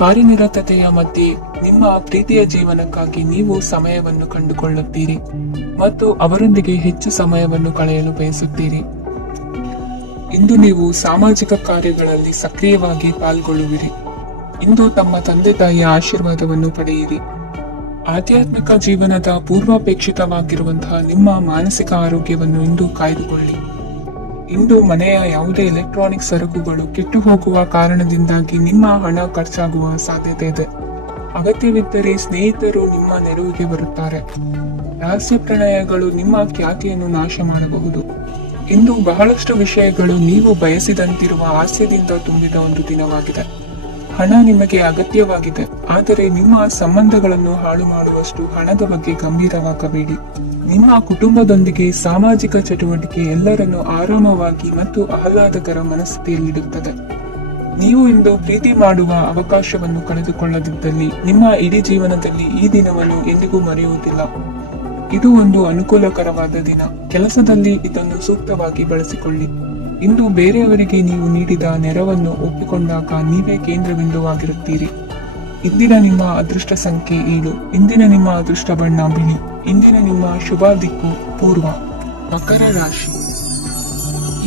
ಕಾರ್ಯನಿರತತೆಯ ಮಧ್ಯೆ ನಿಮ್ಮ ಪ್ರೀತಿಯ ಜೀವನಕ್ಕಾಗಿ ನೀವು ಸಮಯವನ್ನು ಕಂಡುಕೊಳ್ಳುತ್ತೀರಿ ಮತ್ತು ಅವರೊಂದಿಗೆ ಹೆಚ್ಚು ಸಮಯವನ್ನು ಕಳೆಯಲು ಬಯಸುತ್ತೀರಿ. ಇಂದು ನೀವು ಸಾಮಾಜಿಕ ಕಾರ್ಯಗಳಲ್ಲಿ ಸಕ್ರಿಯವಾಗಿ ಪಾಲ್ಗೊಳ್ಳುವಿರಿ. ಇಂದು ತಮ್ಮ ತಂದೆ ತಾಯಿಯ ಆಶೀರ್ವಾದವನ್ನು ಪಡೆಯಿರಿ. ಆಧ್ಯಾತ್ಮಿಕ ಜೀವನದ ಪೂರ್ವಾಪೇಕ್ಷಿತವಾಗಿರುವಂತಹ ನಿಮ್ಮ ಮಾನಸಿಕ ಆರೋಗ್ಯವನ್ನು ಇಂದು ಕಾಯ್ದುಕೊಳ್ಳಿ. ಇಂದು ಮನೆಯ ಯಾವುದೇ ಎಲೆಕ್ಟ್ರಾನಿಕ್ ಸರಕುಗಳು ಕೆಟ್ಟು ಹೋಗುವ ಕಾರಣದಿಂದಾಗಿ ನಿಮ್ಮ ಹಣ ಖರ್ಚಾಗುವ ಸಾಧ್ಯತೆ ಇದೆ. ಅಗತ್ಯವಿದ್ದರೆ ಸ್ನೇಹಿತರು ನಿಮ್ಮ ನೆರವಿಗೆ ಬರುತ್ತಾರೆ. ರಹಸ್ಯ ಪ್ರಣಯಗಳು ನಿಮ್ಮ ಖ್ಯಾತಿಯನ್ನು ನಾಶ ಮಾಡಬಹುದು. ಇಂದು ಬಹಳಷ್ಟು ವಿಷಯಗಳು ನೀವು ಬಯಸಿದಂತಿರುವ ಹಾಸ್ಯದಿಂದ ತುಂಬಿದ ಒಂದು ದಿನವಾಗಿದೆ. ಹಣ ನಿಮಗೆ ಅಗತ್ಯವಾಗಿದೆ, ಆದರೆ ನಿಮ್ಮ ಸಂಬಂಧಗಳನ್ನು ಹಾಳು ಮಾಡುವಷ್ಟು ಹಣದ ಬಗ್ಗೆ ಗಂಭೀರವಾಗಬೇಡಿ. ನಿಮ್ಮ ಕುಟುಂಬದೊಂದಿಗೆ ಸಾಮಾಜಿಕ ಚಟುವಟಿಕೆ ಎಲ್ಲರನ್ನು ಆರಾಮವಾಗಿ ಮತ್ತು ಆಹ್ಲಾದಕರ ಮನಸ್ಥಿತಿಯಲ್ಲಿಡುತ್ತದೆ. ನೀವು ಇಂದು ಪ್ರೀತಿ ಮಾಡುವ ಅವಕಾಶವನ್ನು ಕಳೆದುಕೊಳ್ಳದಿದ್ದಲ್ಲಿ ನಿಮ್ಮ ಇಡೀ ಜೀವನದಲ್ಲಿ ಈ ದಿನವನ್ನು ಎಂದಿಗೂ ಮರೆಯುವುದಿಲ್ಲ. ಇದು ಒಂದು ಅನುಕೂಲಕರವಾದ ದಿನ. ಕೆಲಸದಲ್ಲಿ ಇದನ್ನು ಸೂಕ್ತವಾಗಿ ಬಳಸಿಕೊಳ್ಳಿ. ಇಂದು ಬೇರೆಯವರಿಗೆ ನೀವು ನೀಡಿದ ನೆರವನ್ನು ಒಪ್ಪಿಕೊಂಡಾಗ ನೀವೇ ಕೇಂದ್ರಬಿಂದುವಾಗಿರುತ್ತೀರಿ. ಇಂದಿನ ನಿಮ್ಮ ಅದೃಷ್ಟ ಸಂಖ್ಯೆ 7. ಇಂದಿನ ನಿಮ್ಮ ಅದೃಷ್ಟ ಬಣ್ಣ ಬಿಳಿ. ಇಂದಿನ ನಿಮ್ಮ ಶುಭ ದಿಕ್ಕು ಪೂರ್ವ. ಮಕರ ರಾಶಿ.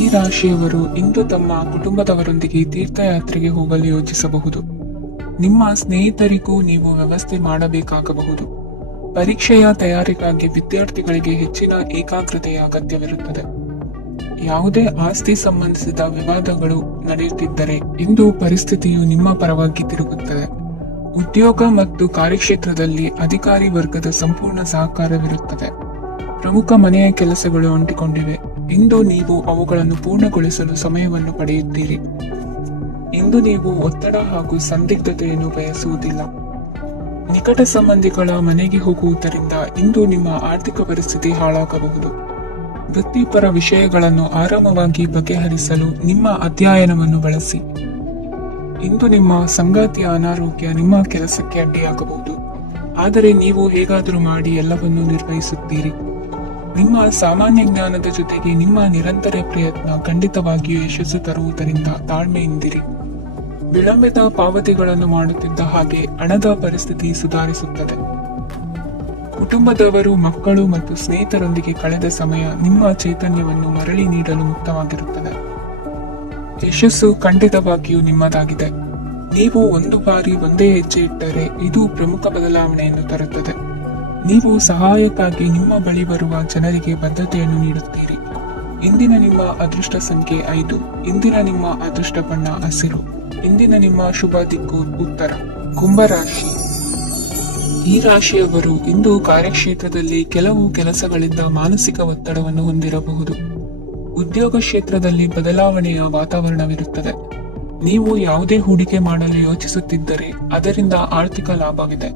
ಈ ರಾಶಿಯವರು ಇಂದು ತಮ್ಮ ಕುಟುಂಬದವರೊಂದಿಗೆ ತೀರ್ಥಯಾತ್ರೆಗೆ ಹೋಗಲು ಯೋಚಿಸಬಹುದು. ನಿಮ್ಮ ಸ್ನೇಹಿತರಿಗೂ ನೀವು ವ್ಯವಸ್ಥೆ ಮಾಡಬೇಕಾಗಬಹುದು. ಪರೀಕ್ಷೆಯ ತಯಾರಿಗಾಗಿ ವಿದ್ಯಾರ್ಥಿಗಳಿಗೆ ಹೆಚ್ಚಿನ ಏಕಾಗ್ರತೆಯ ಅಗತ್ಯವಿರುತ್ತದೆ. ಯಾವುದೇ ಆಸ್ತಿ ಸಂಬಂಧಿಸಿದ ವಿವಾದಗಳು ನಡೆಯುತ್ತಿದ್ದರೆ ಇಂದು ಪರಿಸ್ಥಿತಿಯು ನಿಮ್ಮ ಪರವಾಗಿ ತಿರುಗುತ್ತದೆ. ಉದ್ಯೋಗ ಮತ್ತು ಕಾರ್ಯಕ್ಷೇತ್ರದಲ್ಲಿ ಅಧಿಕಾರಿ ವರ್ಗದ ಸಂಪೂರ್ಣ ಸಹಕಾರವಿರುತ್ತದೆ. ಪ್ರಮುಖ ಮನೆಯ ಕೆಲಸಗಳು ಅಂಟಿಕೊಂಡಿವೆ. ಇಂದು ನೀವು ಅವುಗಳನ್ನು ಪೂರ್ಣಗೊಳಿಸಲು ಸಮಯವನ್ನು ಪಡೆಯುತ್ತೀರಿ. ಇಂದು ನೀವು ಒತ್ತಡ ಹಾಗೂ ಸಂದಿಗ್ಧತೆಯನ್ನು ಬಯಸುವುದಿಲ್ಲ. ನಿಕಟ ಸಂಬಂಧಿಗಳ ಮನೆಗೆ ಹೋಗುವುದರಿಂದ ಇಂದು ನಿಮ್ಮ ಆರ್ಥಿಕ ಪರಿಸ್ಥಿತಿ ಹಾಳಾಗಬಹುದು. ವೃತ್ತಿಪರ ವಿಷಯಗಳನ್ನು ಆರಾಮವಾಗಿ ಬಗೆಹರಿಸಲು ನಿಮ್ಮ ಅಧ್ಯಯನವನ್ನು ಬಳಸಿ. ಇಂದು ನಿಮ್ಮ ಸಂಗಾತಿಯ ಅನಾರೋಗ್ಯ ನಿಮ್ಮ ಕೆಲಸಕ್ಕೆ ಅಡ್ಡಿಯಾಗಬಹುದು, ಆದರೆ ನೀವು ಹೇಗಾದರೂ ಮಾಡಿ ಎಲ್ಲವನ್ನೂ ನಿರ್ವಹಿಸುತ್ತೀರಿ. ನಿಮ್ಮ ಸಾಮಾನ್ಯ ಜ್ಞಾನದ ಜೊತೆಗೆ ನಿಮ್ಮ ನಿರಂತರ ಪ್ರಯತ್ನ ಖಂಡಿತವಾಗಿಯೂ ಯಶಸ್ಸು ತರುವುದರಿಂದ ತಾಳ್ಮೆಯಿಂದಿರಿ. ವಿಳಂಬಿತ ಪಾವತಿಗಳನ್ನು ಮಾಡುತ್ತಿದ್ದ ಹಾಗೆ ಹಣದ ಪರಿಸ್ಥಿತಿ ಸುಧಾರಿಸುತ್ತದೆ. ಕುಟುಂಬದವರು, ಮಕ್ಕಳು ಮತ್ತು ಸ್ನೇಹಿತರೊಂದಿಗೆ ಕಳೆದ ಸಮಯ ನಿಮ್ಮ ಚೈತನ್ಯವನ್ನು ಮರಳಿ ನೀಡಲು ಮುಕ್ತವಾಗಿರುತ್ತದೆ. ಯಶಸ್ಸು ಖಂಡಿತವಾಗಿಯೂ ನಿಮ್ಮದಾಗಿದೆ. ನೀವು ಒಂದು ಬಾರಿ ಒಂದೇ ಹೆಜ್ಜೆ ಇಟ್ಟರೆ ಇದು ಪ್ರಮುಖ ಬದಲಾವಣೆಯನ್ನು ತರುತ್ತದೆ. ನೀವು ಸಹಾಯಕ್ಕಾಗಿ ನಿಮ್ಮ ಬಳಿ ಬರುವ ಜನರಿಗೆ ಬದ್ಧತೆಯನ್ನು ನೀಡುತ್ತೀರಿ. ಇಂದಿನ ನಿಮ್ಮ ಅದೃಷ್ಟ ಸಂಖ್ಯೆ 5. ಇಂದಿನ ನಿಮ್ಮ ಅದೃಷ್ಟ ಬಣ್ಣ ಹಸಿರು. ಇಂದಿನ ನಿಮ್ಮ ಶುಭ ದಿಕ್ಕು ಉತ್ತರ. ಕುಂಭರಾಶಿ. ಈ ರಾಶಿಯವರು ಇಂದು ಕಾರ್ಯಕ್ಷೇತ್ರದಲ್ಲಿ ಕೆಲವು ಕೆಲಸಗಳಿಂದ ಮಾನಸಿಕ ಒತ್ತಡವನ್ನು ಹೊಂದಿರಬಹುದು. ಉದ್ಯೋಗ ಕ್ಷೇತ್ರದಲ್ಲಿ ಬದಲಾವಣೆಯ ವಾತಾವರಣವಿರುತ್ತದೆ. ನೀವು ಯಾವುದೇ ಹೂಡಿಕೆ ಮಾಡಲು ಯೋಚಿಸುತ್ತಿದ್ದರೆ ಅದರಿಂದ ಆರ್ಥಿಕ ಲಾಭವಿದೆ.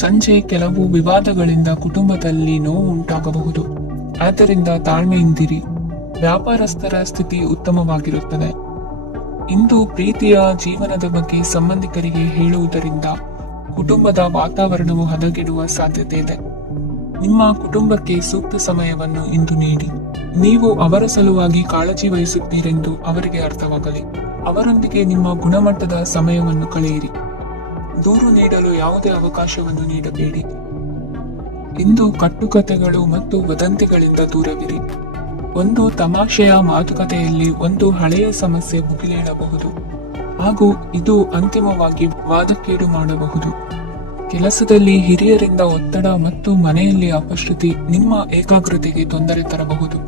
ಸಂಜೆ ಕೆಲವು ವಿವಾದಗಳಿಂದ ಕುಟುಂಬದಲ್ಲಿ ನೋವು ಉಂಟಾಗಬಹುದು, ಆದ್ದರಿಂದ ತಾಳ್ಮೆಯಿಂದಿರಿ. ವ್ಯಾಪಾರಸ್ಥರ ಸ್ಥಿತಿ ಉತ್ತಮವಾಗಿರುತ್ತದೆ. ಇಂದು ಪ್ರೀತಿಯ ಜೀವನದ ಬಗ್ಗೆ ಸಂಬಂಧಿಕರಿಗೆ ಹೇಳುವುದರಿಂದ ಕುಟುಂಬದ ವಾತಾವರಣವು ಹದಗೆಡುವ ಸಾಧ್ಯತೆ ಇದೆ. ನಿಮ್ಮ ಕುಟುಂಬಕ್ಕೆ ಸೂಕ್ತ ಸಮಯವನ್ನು ಇಂದು ನೀಡಿ. ನೀವು ಅವರ ಸಲುವಾಗಿ ಕಾಳಜಿ ವಹಿಸುತ್ತೀರೆಂದು ಅವರಿಗೆ ಅರ್ಥವಾಗಲಿ. ಅವರೊಂದಿಗೆ ನಿಮ್ಮ ಗುಣಮಟ್ಟದ ಸಮಯವನ್ನು ಕಳೆಯಿರಿ. ದೂರು ನೀಡಲು ಯಾವುದೇ ಅವಕಾಶವನ್ನು ನೀಡಬೇಡಿ. ಇಂದು ಕಟ್ಟುಕತೆಗಳು ಮತ್ತು ವದಂತಿಗಳಿಂದ ದೂರವಿರಿ. ಒಂದು ತಮಾಷೆಯ ಮಾತುಕತೆಯಲ್ಲಿ ಒಂದು ಹಳೆಯ ಸಮಸ್ಯೆ ಭುಗಿಲೇಳಬಹುದು ಹಾಗೂ ಇದು ಅಂತಿಮವಾಗಿ ವಾದಕ್ಕೇಡು ಮಾಡಬಹುದು. ಕೆಲಸದಲ್ಲಿ ಹಿರಿಯರಿಂದ ಒತ್ತಡ ಮತ್ತು ಮನೆಯಲ್ಲಿ ಅಪಶ್ರುತಿ ನಿಮ್ಮ ಏಕಾಗ್ರತೆಗೆ ತೊಂದರೆ ತರಬಹುದು.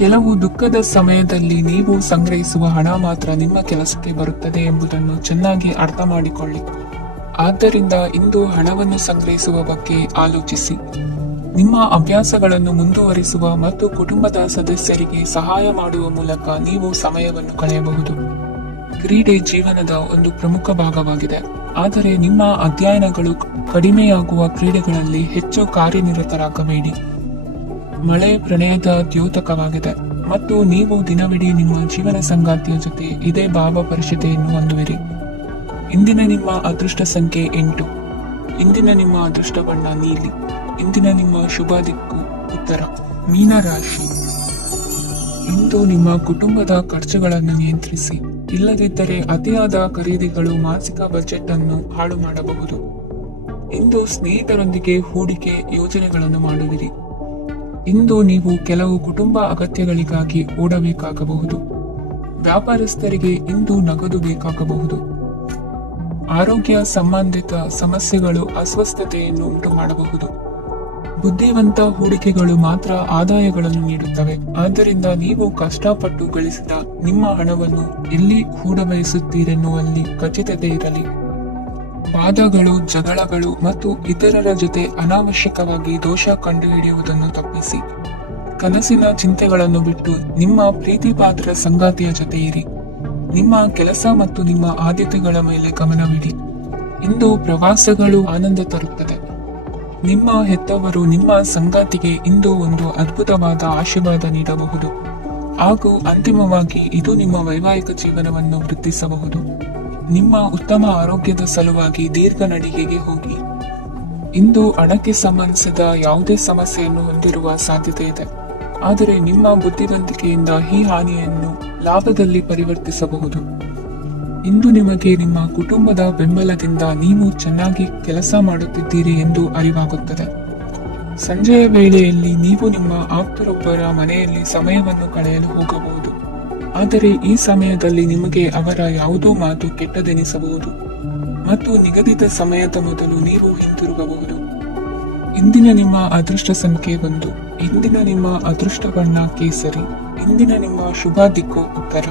ಕೆಲವು ದುಃಖದ ಸಮಯದಲ್ಲಿ ನೀವು ಸಂಗ್ರಹಿಸುವ ಹಣ ಮಾತ್ರ ನಿಮ್ಮ ಕೆಲಸಕ್ಕೆ ಬರುತ್ತದೆ ಎಂಬುದನ್ನು ಚೆನ್ನಾಗಿ ಅರ್ಥ ಮಾಡಿಕೊಳ್ಳಿ. ಆದ್ದರಿಂದ ಇಂದು ಹಣವನ್ನು ಸಂಗ್ರಹಿಸುವ ಬಗ್ಗೆ ಆಲೋಚಿಸಿ. ನಿಮ್ಮ ಅಭ್ಯಾಸಗಳನ್ನು ಮುಂದುವರಿಸುವ ಮತ್ತು ಕುಟುಂಬದ ಸದಸ್ಯರಿಗೆ ಸಹಾಯ ಮಾಡುವ ಮೂಲಕ ನೀವು ಸಮಯವನ್ನು ಕಳೆಯಬಹುದು. ಕ್ರೀಡೆ ಜೀವನದ ಒಂದು ಪ್ರಮುಖ ಭಾಗವಾಗಿದೆ, ಆದರೆ ನಿಮ್ಮ ಅಧ್ಯಯನಗಳು ಕಡಿಮೆಯಾಗುವ ಕ್ರೀಡೆಗಳಲ್ಲಿ ಹೆಚ್ಚು ಕಾರ್ಯನಿರತರಾಗಬೇಡಿ. ಮಳೆ ಪ್ರಣಯದ ದ್ಯೋತಕವಾಗಿದೆ ಮತ್ತು ನೀವು ದಿನವಿಡೀ ನಿಮ್ಮ ಜೀವನ ಸಂಗಾತಿಯ ಜೊತೆ ಇದೇ ಭಾವಪರಿಷತೆಯನ್ನು ಹೊಂದುವಿರಿ. ಇಂದಿನ ನಿಮ್ಮ ಅದೃಷ್ಟ ಸಂಖ್ಯೆ 8. ಇಂದಿನ ನಿಮ್ಮ ಅದೃಷ್ಟ ಬಣ್ಣ ನೀಲಿ. ಇಂದಿನ ನಿಮ್ಮ ಶುಭ ದಿಕ್ಕು ಉತ್ತರ. ಮೀನರಾಶಿ. ಇಂದು ನಿಮ್ಮ ಕುಟುಂಬದ ಖರ್ಚುಗಳನ್ನು ನಿಯಂತ್ರಿಸಿ. ಇಲ್ಲದಿದ್ದರೆ ಅತಿಯಾದ ಖರೀದಿಗಳು ಮಾಸಿಕ ಬಜೆಟ್ ಅನ್ನು ಹಾಳು ಮಾಡಬಹುದು. ಇಂದು ಸ್ನೇಹಿತರೊಂದಿಗೆ ಹೂಡಿಕೆ ಯೋಜನೆಗಳನ್ನು ಮಾಡುವಿರಿ. ಇಂದು ನೀವು ಕೆಲವು ಕುಟುಂಬ ಅಗತ್ಯಗಳಿಗಾಗಿ ಓಡಬೇಕಾಗಬಹುದು. ವ್ಯಾಪಾರಸ್ಥರಿಗೆ ಇಂದು ನಗದು ಬೇಕಾಗಬಹುದು. ಆರೋಗ್ಯ ಸಂಬಂಧಿತ ಸಮಸ್ಯೆಗಳು ಅಸ್ವಸ್ಥತೆಯನ್ನು ಉಂಟು ಮಾಡಬಹುದು. ಬುದ್ಧಿವಂತ ಹೂಡಿಕೆಗಳು ಮಾತ್ರ ಆದಾಯಗಳನ್ನು ನೀಡುತ್ತವೆ. ಆದ್ದರಿಂದ ನೀವು ಕಷ್ಟಪಟ್ಟು ಗಳಿಸಿದ ನಿಮ್ಮ ಹಣವನ್ನು ಎಲ್ಲಿ ಹೂಡಬಯಸುತ್ತೀರೆನ್ನುವಲ್ಲಿ ಖಚಿತತೆ ಇರಲಿ. ವಾದಗಳು, ಜಗಳಗಳು ಮತ್ತು ಇತರರ ಜೊತೆ ಅನಾವಶ್ಯಕವಾಗಿ ದೋಷ ಕಂಡುಹಿಡಿಯುವುದನ್ನು ತಪ್ಪಿಸಿ. ಕನಸಿನ ಚಿಂತೆಗಳನ್ನು ಬಿಟ್ಟು ನಿಮ್ಮ ಪ್ರೀತಿಪಾತ್ರ ಸಂಗಾತಿಯ ಜೊತೆ ಇರಿ. ನಿಮ್ಮ ಕೆಲಸ ಮತ್ತು ನಿಮ್ಮ ಆದ್ಯತೆಗಳ ಮೇಲೆ ಗಮನವಿಡಿ. ಇಂದು ಪ್ರವಾಸಗಳು ಆನಂದ ತರುತ್ತದೆ. ನಿಮ್ಮ ಹೆತ್ತವರು ನಿಮ್ಮ ಸಂಗಾತಿಗೆ ಇಂದು ಒಂದು ಅದ್ಭುತವಾದ ಆಶೀರ್ವಾದ ನೀಡಬಹುದು ಹಾಗೂ ಅಂತಿಮವಾಗಿ ಇದು ನಿಮ್ಮ ವೈವಾಹಿಕ ಜೀವನವನ್ನು ವೃದ್ಧಿಸಬಹುದು. ನಿಮ್ಮ ಉತ್ತಮ ಆರೋಗ್ಯದ ಸಲುವಾಗಿ ದೀರ್ಘ ನಡಿಗೆಗೆ ಹೋಗಿ. ಇಂದು ಹಣಕ್ಕೆ ಸಂಬಂಧಿಸಿದ ಯಾವುದೇ ಸಮಸ್ಯೆಯನ್ನು ಹೊಂದಿರುವ ಸಾಧ್ಯತೆ ಇದೆ, ಆದರೆ ನಿಮ್ಮ ಬುದ್ಧಿವಂತಿಕೆಯಿಂದ ಈ ಹಾನಿಯನ್ನು ಲಾಭದಲ್ಲಿ ಪರಿವರ್ತಿಸಬಹುದು. ಇಂದು ನಿಮಗೆ ನಿಮ್ಮ ಕುಟುಂಬದ ಬೆಂಬಲದಿಂದ ನೀವು ಚೆನ್ನಾಗಿ ಕೆಲಸ ಮಾಡುತ್ತಿದ್ದೀರಿ ಎಂದು ಅರಿವಾಗುತ್ತದೆ. ಸಂಜೆಯ ವೇಳೆಯಲ್ಲಿ ನೀವು ನಿಮ್ಮ ಆಪ್ತರೊಬ್ಬರ ಮನೆಯಲ್ಲಿ ಸಮಯವನ್ನು ಕಳೆಯಲು ಹೋಗಬಹುದು, ಆದರೆ ಈ ಸಮಯದಲ್ಲಿ ನಿಮಗೆ ಅವರ ಯಾವುದೋ ಮಾತು ಕೆಟ್ಟದೆನಿಸಬಹುದು ಮತ್ತು ನಿಗದಿತ ಸಮಯದ ಮೊದಲು ನೀವು ಹಿಂತಿರುಗಬಹುದು. ಇಂದಿನ ನಿಮ್ಮ ಅದೃಷ್ಟ ಸಂಖ್ಯೆ 1. ಇಂದಿನ ನಿಮ್ಮ ಅದೃಷ್ಟ ಬಣ್ಣ ಕೇಸರಿ. ಇಂದಿನ ನಿಮ್ಮ ಶುಭ ದಿಕ್ಕು ಉತ್ತರ.